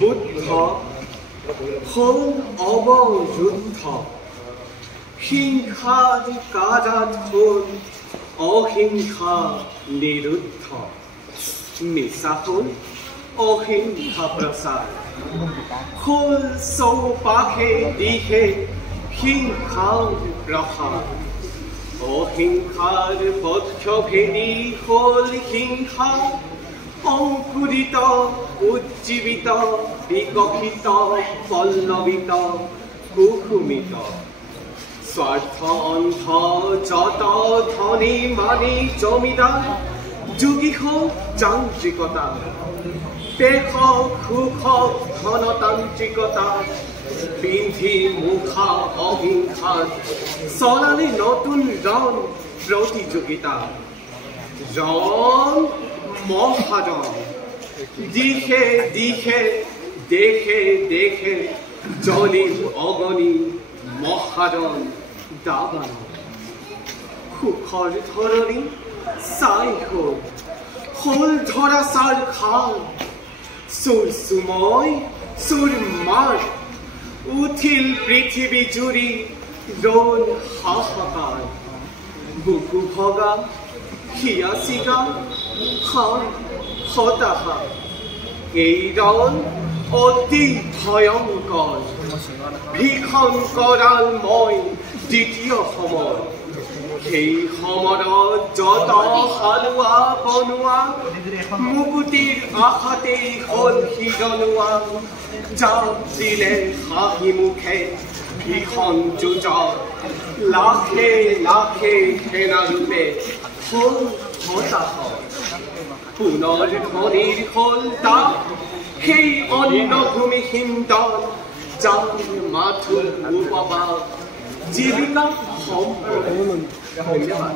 বুদ্ধ হ'ল অবযুদ্ধ হিংসাত কাজাত হ'ল অহিংসা নিৰুদ্ধ মিছা হ'ল অহিংসা প্ৰচাৰ হ'ল চৌপাশে দিশে হিংসাৰ প্ৰসাৰ অহিংসাৰ পক্ষভেদী হ'ল হিংসা অংকুৰিত উজ্জীৱিত বিকশিত পল্লৱিত কুসুমিত স্বাৰ্থ অন্ধ যত ধনী মানি জমিদাৰ যোগী হওক যান্ত্ৰিকতা পেশক সুখক ধনতান্ত্ৰিকতা পিন্ধি মুখা অহিংসাত চলালে নতুন ৰং প্ৰতিযোগিতা ৰং মহাজন দিশে দিশে দেখে দেখে জলি অগণি মহাজন দাবান সুখৰ ধৰণী চাই হ'ল ধৰা চাৰ খাল চুৰ চুময় চুৰ মাৰ উঠিল পৃথিৱী জুৰি ৰণ হাহাকাৰ বুকু ভগা হিয়া চিগা হতাশা এই ৰণ অতি ভয়ংকৰ ভীষণ কৰালময় দ্বিতীয় সময় সেই সময়ত যত হালোৱা বনোৱা মুকুতিৰ আশাতেই হ'ল হিৰলোৱা জাপ দিলে হাঁহি মুখে ভীষণ যুঁজত লাখে লাখে সেনাৰূপে হ'ল হতাশ পুনৰ ধনীৰ হ'ল তাত সেই অন্নভূমিহীন দল যাৰ মাথো উপবাস জীৱিকা সম্পূৰ্ণ ধন্যবাদ।